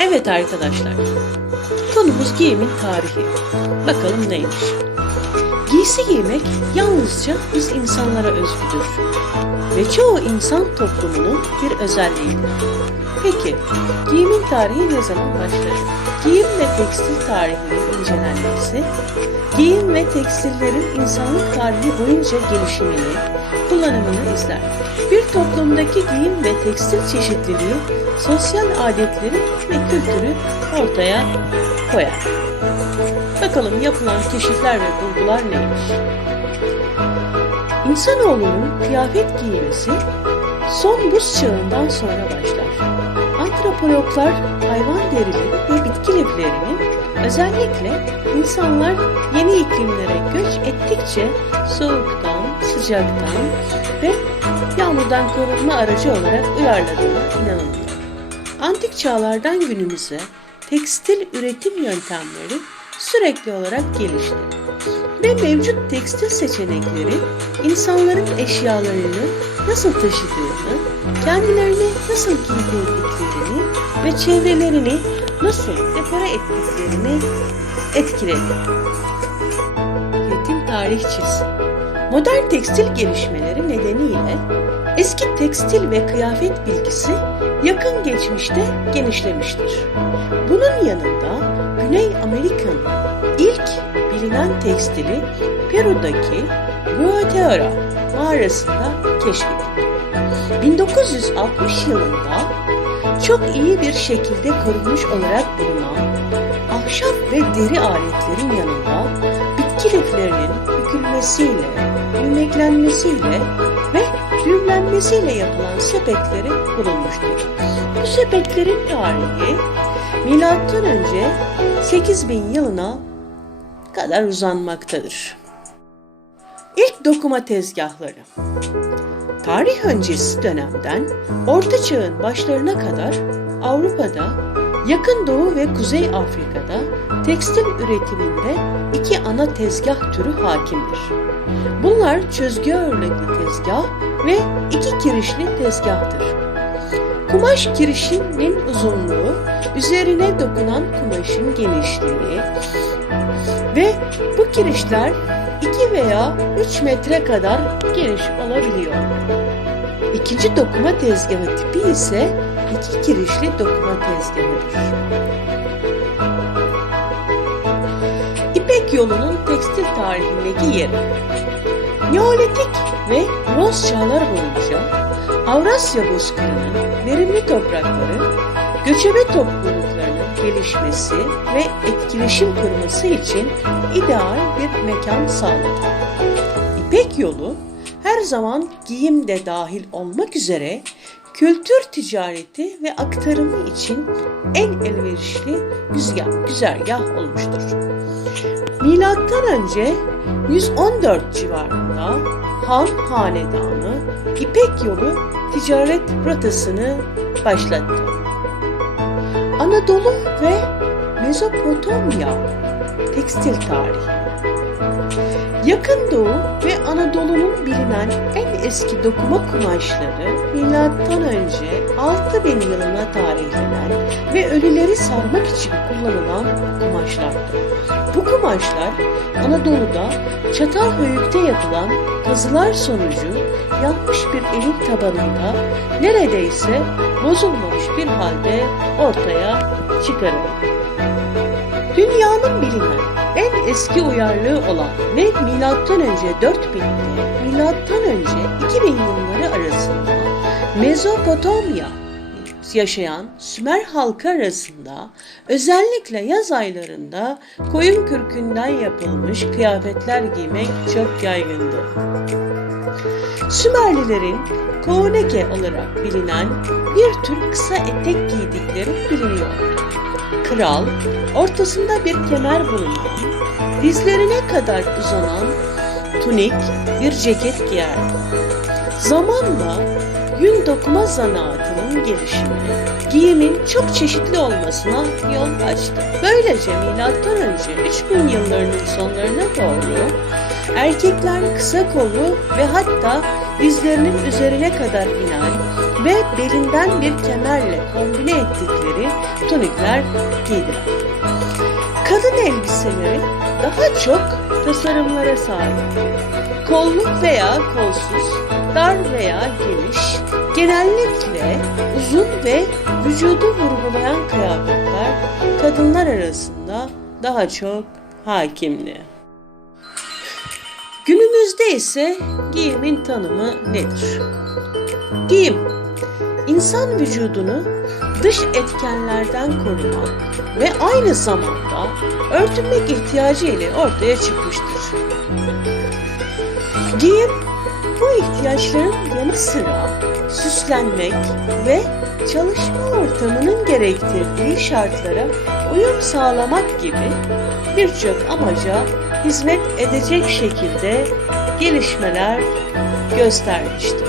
Evet arkadaşlar, konumuz giyimin tarihi. Bakalım neymiş? Giysi giymek yalnızca biz insanlara özgüdür ve çoğu insan toplumunun bir özelliğidir. Peki, giyimin tarihi ne zaman başlar? Giyim ve tekstil tarihinin incelenmesi, giyim ve tekstillerin insanlık tarihi boyunca gelişimini, kullanımını izler. Bir toplumdaki giyim ve tekstil çeşitliliği, sosyal adetleri ve kültürü ortaya koyar. Bakalım yapılan keşifler ve bulgular neymiş? İnsanoğlunun kıyafet giymesi son buz çağından sonra başlar. Antropologlar hayvan derileri ve bitki liflerini özellikle insanlar yeni iklimlere göç ettikçe soğuktan, sıcaktan ve yağmurdan korunma aracı olarak uyarladığına inanılıyor. Antik çağlardan günümüze tekstil üretim yöntemleri sürekli olarak gelişti ve mevcut tekstil seçenekleri insanların eşyalarını nasıl taşıdığını, kendilerini nasıl giydirdiklerini ve çevrelerini nasıl dekore ettiklerini etkiledi. Üretim tarihçesi Modern tekstil gelişmeleri nedeniyle eski tekstil ve kıyafet bilgisi yakın geçmişte genişlemiştir. Bunun yanında Güney Amerika'nın ilk bilinen tekstili Peru'daki Guatemala mağarasında keşfedildi. 1960 yılında çok iyi bir şekilde korunmuş olarak bulunan ahşap ve deri aletlerin yanında bitki liflerinin bükülmesiyle, ilmeklenmesiyle düğümlenmesiyle yapılan sepetleri bulunmuştur. Bu sepetlerin tarihi milattan önce 8000 yılına kadar uzanmaktadır. İlk dokuma tezgahları Tarih öncesi dönemden Orta Çağ'ın başlarına kadar Avrupa'da, Yakın Doğu ve Kuzey Afrika'da tekstil üretiminde iki ana tezgah türü hakimdir. Bunlar çözgü örnekli tezgah ve iki kirişli tezgahtır. Kumaş kirişinin uzunluğu, üzerine dokunan kumaşın genişliği ve bu kirişler 2 veya 3 metre kadar geniş olabiliyor. İkinci dokuma tezgahı tipi ise iki kirişli dokuma tezgahıdır. Yolunun tekstil tarihindeki yeri Neolitik ve bronz çağlar boyunca Avrasya bozkırının verimli toprakları, göçebe topluluklarının gelişmesi ve etkileşim kurması için ideal bir mekan sağladı. İpek yolu her zaman giyim de dahil olmak üzere kültür ticareti ve aktarımı için en elverişli güzergah olmuştur. Milattan önce 114 civarında Han Hanedanı İpek yolu ticaret rotasını başlattı. Anadolu ve Mezopotamya tekstil tarihi. Yakın Doğu ve Anadolu'nun bilinen en eski dokuma kumaşları milattan önce 6000 yılına tarihlenen ve ölüleri sarmak için kullanılan kumaşlardı. Kumaşlar Anadolu'da Çatalhöyük'te yapılan kazılar sonucu yanmış bir evin tabanında neredeyse bozulmamış bir halde ortaya çıkarıldı. Dünyanın bilinen en eski uyarlığı olan ve milattan önce 4000 ile milattan önce 2000 yılları arasında Mezopotamya yaşayan Sümer halkı arasında özellikle yaz aylarında koyun kürkünden yapılmış kıyafetler giymek çok yaygındı. Sümerlilerin Kouneke olarak bilinen bir tür kısa etek giydikleri biliniyordu. Kral ortasında bir kemer bulunan, dizlerine kadar uzanan tunik bir ceket giyerdi. Zamanla yün dokuma zanaatının gelişimi, giyimin çok çeşitli olmasına yol açtı. Böylece milattan önce 3000 yıllarının sonlarına doğru erkekler kısa kollu ve hatta dizlerinin üzerine kadar inen ve belinden bir kemerle kombine ettikleri tunikler giydiler. Kadın elbiseleri daha çok tasarımlara sahip. Kolluk veya kolsuz, dar veya geniş, genellikle uzun ve vücudu vurgulayan kıyafetler kadınlar arasında daha çok hakimdi. Günümüzde ise giyimin tanımı nedir? Giyim, insan vücudunu dış etkenlerden korumak ve aynı zamanda örtünmek ihtiyacı ile ortaya çıkmıştır. Giyim, bu ihtiyaçların yanı sıra süslenmek ve çalışma ortamının gerektirdiği şartlara uyum sağlamak gibi birçok amaca hizmet edecek şekilde gelişmeler göstermiştir.